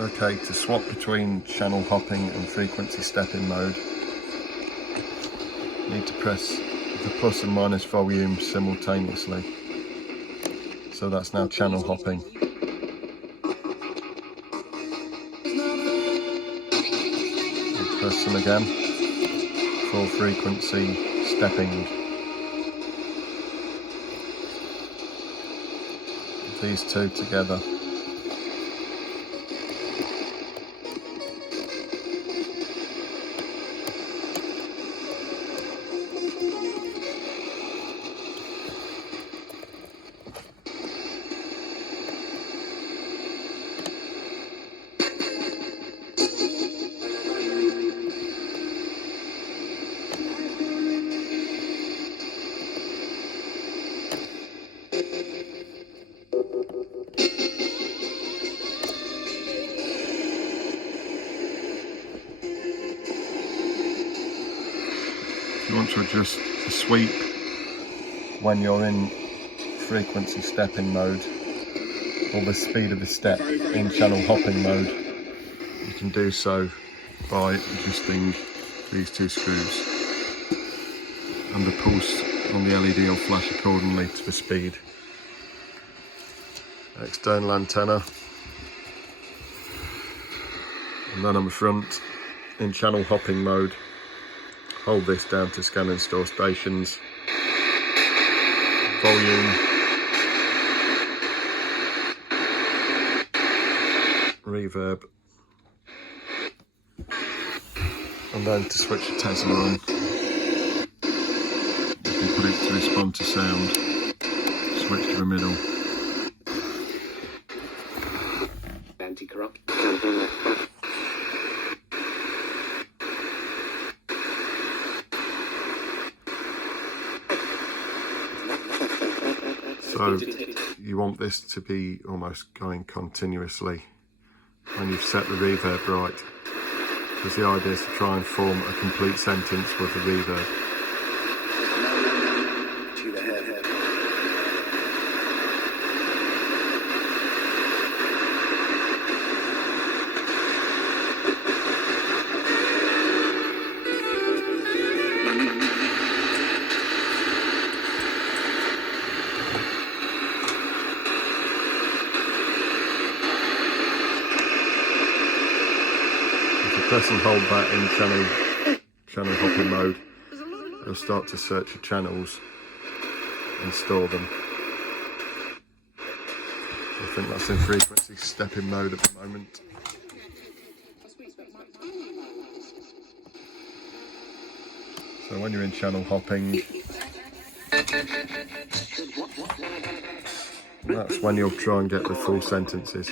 Okay, to swap between channel hopping and frequency stepping mode, you need to press the plus and minus volume simultaneously. So that's now channel hopping. And press them again for frequency stepping. These two together. You want to adjust the sweep when you're in frequency stepping mode, or the speed of the step in channel hopping mode. You can do so by adjusting these two screws, and the pulse on the LED will flash accordingly to the speed. External antenna, and then on the front in channel hopping mode. Hold this down to scan and store stations. Volume. Reverb. And then to switch the Tesla on, you can put it to respond to sound. Switch to the middle. Anti-corrupt. So you want this to be almost going continuously when you've set the reverb right, because the idea is to try and form a complete sentence with the reverb. Press and hold that in channel hopping mode. It'll start to search for channels and store them. I think that's in frequency stepping mode at the moment. So when you're in channel hopping, that's when you'll try and get the full sentences.